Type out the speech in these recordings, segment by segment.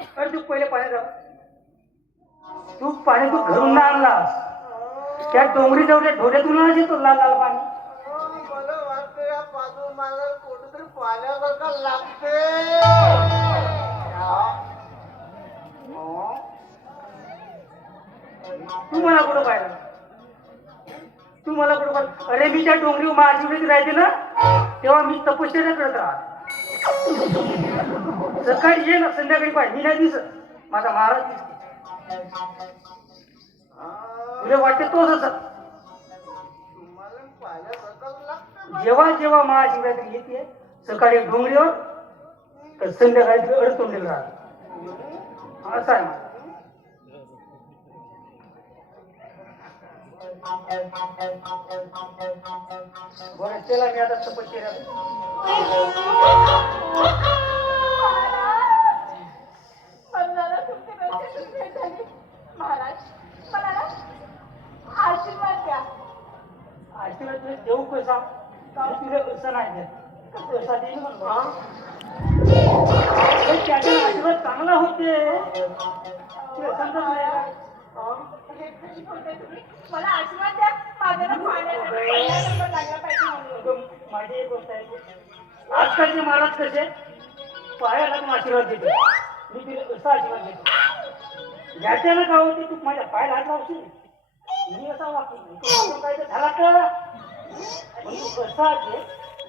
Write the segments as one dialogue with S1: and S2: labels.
S1: अरे तू पहिले पाण्यात जा. तू पाणी तू घरून ना आणलास. त्या डोंगरी जवळ ढोऱ्यातून ना येतो लाल लाल पाणी.
S2: मला वाटतं या पाजून मला कुठेतरी पाण्यासारखं लागते
S1: तू मला कुठं पाहिलं? तू मला कुठं पाहिलं? अरे मी त्या डोंगरी माझी राहायचे ना तेव्हा मी तपश्चर्या करत राहत. सकाळी ये ना संध्याकाळी पाहिजे. मी नाही दिसत. माझा महाराज दिसते. तुला वाटते तोच असत
S2: तुम्हाला पाण्यासारखं लागतं
S1: जेव्हा जेव्हा महाशिवरात्री येते सकाळी डोंगरीवर तर संध्याकाळी अडतोंडीला राहत असं आहे माझं. बरं चला मी आता तपश्चर्या
S3: मला तुमची रस्त्यातून भेट झाली. महाराज मला ना आशीर्वाद द्या
S1: आशीर्वाद तुला देऊ कसा मी तुला असं नाही देत कसा देईन म्हणतो पण त्याचा आशीर्वाद चांगला होते
S3: मला आशीर्वाद द्या माझी
S1: एक गोष्ट आहे आजकालचे महाराज कसे पायाला तू आशीर्वाद देते मी तिला असा आशीर्वाद देतो ज्याच्यानं काय होते तू माझ्या पायाला हात लावशील मी असा वागतो काय झाला तर पण तू कसा आहे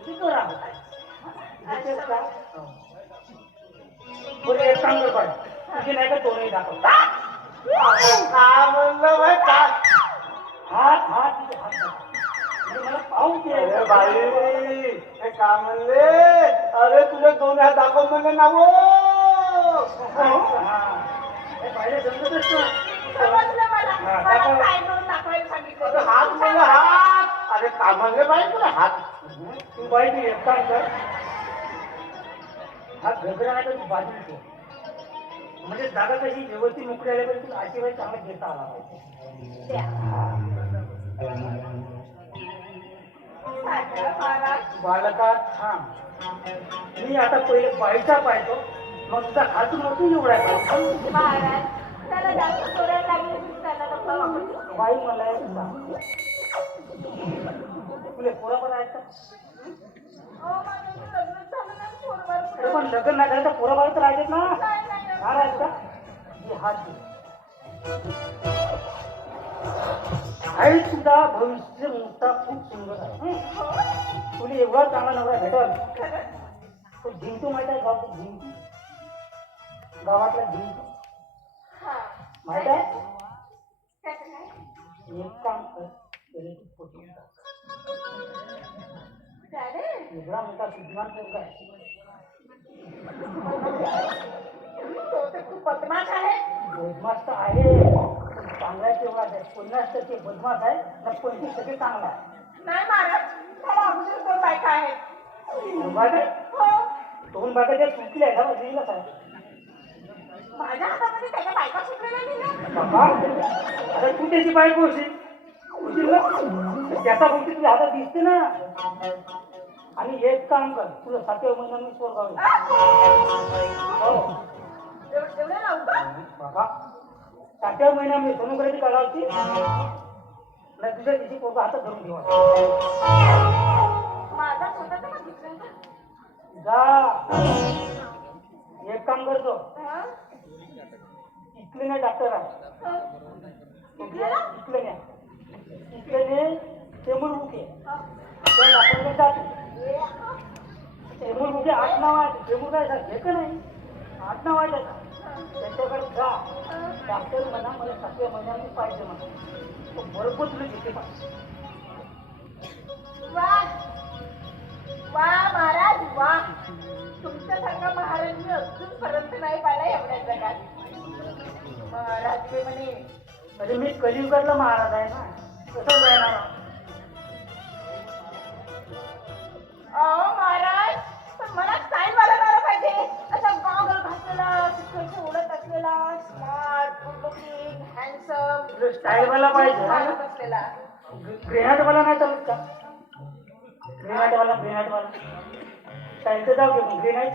S1: मी राहत आहे बरं एक पाहिजे तुझी नाही का दोनही दाखव
S2: काय म्हणलं बाई काय
S1: हात हात तुझे हात दाखव. म्हणजे मला पाहू
S2: अरे बाई हे म्हणले? अरे तुझे दोन हात दाखव म्हणले ना वो
S1: हा. हे पाहिजे समजतच ना.
S3: समजलं मला.
S1: हा,
S3: मला
S1: दाखव.
S3: पाय दोन दाखवायला
S2: अरे
S3: सांगितलं
S2: हात म्हणलं हात. अरे काय म्हणले बाई तुला हात?
S1: तू बाई तू एक काम कर. हा घगरा नाही तू बाजूला ठेव. म्हणजे जागा कशी व्यवस्थित मोकळी आल्या पाहिजे तुला आशीर्वाद चांगला घेता आला पाहिजे. बालका थांब. मी आता पहिले बाईचा पाहतो. मग तुझा हात नव्हतं एवढा बाई मला तुला पोरा पण आहेत का?
S3: हो,
S1: अरे? पण लग्न नाही झालं तर पोराबाळ तर आहेत ना. हार आहेत का हे हात आई तुझा भविष्य मोठा खूप सुंदर आहे हं? तुला एवढा चांगला नवरा भेटल? तो झिंटू माहीत आहे गाव झिंटू गावातला झिंटू
S3: हा.
S1: माहीत आहे
S3: त्याचं काय?
S1: एक काम कर त्याला तू पटवून टाक
S3: त्याने?
S1: एवढा मोठा आहे
S3: बदमाश आहे.
S1: बदमाश तर आहे. पण चांगला आहे तेवढा आहे पन्नास टक्के बदमाश आहे ना पंचवीस टक्के चांगला आहे.
S3: नाही महाराज त्याला अगोदर दोन बायका आहेत.
S1: दोन बायका
S3: हो.
S1: दोन बायका त्या सुटल्या आहे ना दिलं काय
S3: माझ्या हातामध्ये त्याच्या बायका सुटलेल्या नाही ना.
S1: बाबा आता तू त्याची बायको होशील. त्याचा गोष्टी तुझ्या हातात दिसते ना. आणि एक काम कर तुला सातव्या महिन्यात मी स्वर्ग हो. बाबा सातव्या महिन्यात मी सोनोग्राफी काढावची नाही तुझ्या दिवशी पोरगा हातात धरून
S3: ना.
S1: जा. एक काम करतो.
S3: हं?
S1: इथले नाही डॉक्टर आहे
S3: हं?
S1: इथले इथले नाही इथले ने तेमूर बुके? त्या डॉक्टरकडे जातो. बुके आठ नाव आहे तेमूर काय हे का नाही? आठ नाव आहे त्याचा त्यांच्याकडे जा. डॉक्टर म्हणा मला सातव्या महिन्यामध्ये पाहिजे म्हणा. बरोबर तुला घेते पाहिजे
S3: वा. वा महाराज वा. तुमच्यासारखा महाराज मी अजूनपर्यंत नाही पाहिला एवढ्या जगात. महाराज मी म्हणे
S1: म्हणजे मी कलियुगातला महाराज आहे ना. कसं स्टाईलवाला पाहिजे. ना? ग्रेनाटवाला नाही चालत का? ग्रेनाटवाला ग्रेनाटवाला चालतं जाऊ दे
S3: नाही.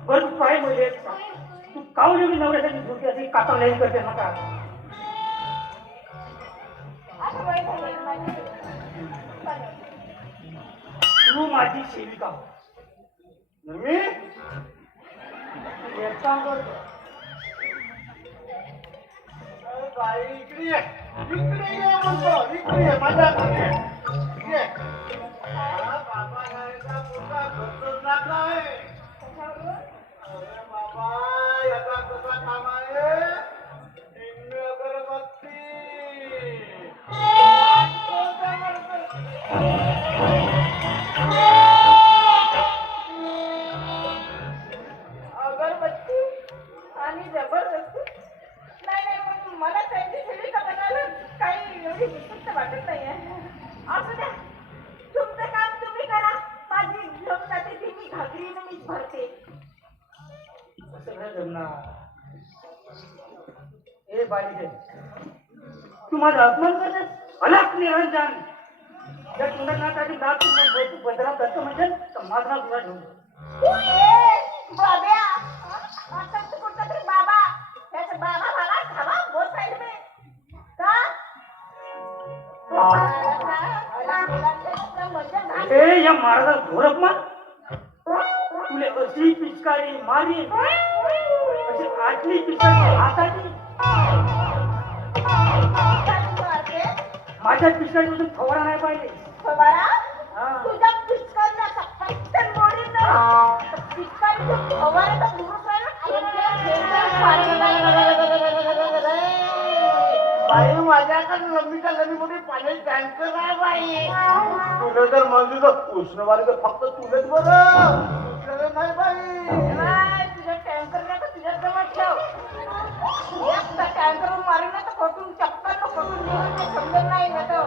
S1: बरं तू काय म्हणजे तू काऊन एवढी नवऱ्यासाठी झोपी अशी काता लाईन करते
S3: झालं माझी
S1: तू माझी सेविका.
S2: मी
S1: काम कर
S2: अरे बाई इकडे ये इकडे ये म्हणतो इकडे ये माझ्याकडे ये. ये हा
S3: पाहिजे तू
S1: माझा अपमान करतेस अलग निरंजन या तोंडासाठी दात तू बदलाव करतो म्हणजे तर माझा तुला ठेवतो माझ्या पिचकारीपासून फवारा नाही पाहिजे. हा.
S3: तुझ्या पिचकारीचा पटकन मोडीन ना. फवारे तर दूरच राहिलं.
S2: बाई माझ्याकडे लंबीच्या लंबी मोठी पाण्याची टँकर आहे. बाई तुला जर तर उष्णवारी तर फक्त तुलेच बरं. दुसऱ्याला नाही बाई.
S3: नाही, तुझ्या टँकरने तर तुझ्या जवळ ठेव. मारीन ना तर ना कोठून निघून ते समजत नाही ना तो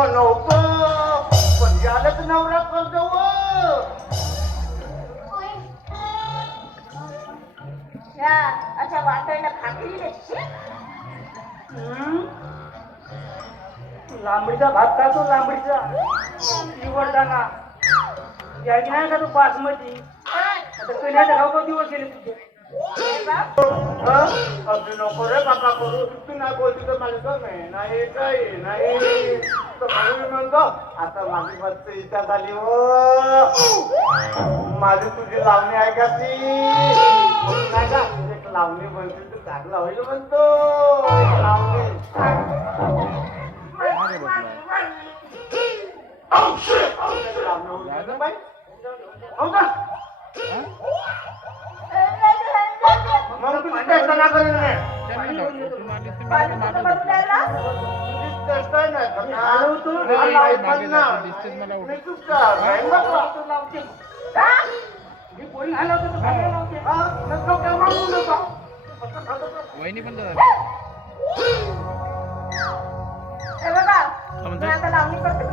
S2: बनवतो पण यालाच नवरा करतो
S3: ह्या अशा वाटायला भाकरी
S1: हम्म? लांबडीचा भात खातो लांबडीचा निवडताना यायची नाही का तू बासमती
S3: काय?
S1: आता कन्याचा भाऊ दिवस गेले तुझे
S2: अगदी नको रे काका करू तू नाही बोलती तर मला नाही काही नाही तर म्हणतो आता माझी मस्त इच्छा झाली हो माझी तुझी लावणी आहे का ती नाही का एक लावणी बनते तू चांगला होईल म्हणतो लावणी लावणी होऊन बाई. हो का? ना करेन मी.
S3: पाणी कुठं भरून द्यायला?
S2: तुझी चेष्टा नाही करणार.
S1: हलवतो,
S2: मी
S1: हलवतो.
S2: नाही म्हणणार. मी चुपचाप राहीन बघा.
S1: तू लावते
S3: का?
S1: मी पोळी घालवतो तर खायला लावते
S2: हा? नको काय मागू नका. फक्त खातो का?
S4: वहिनी पण
S3: बघा, मी आता लावणी करते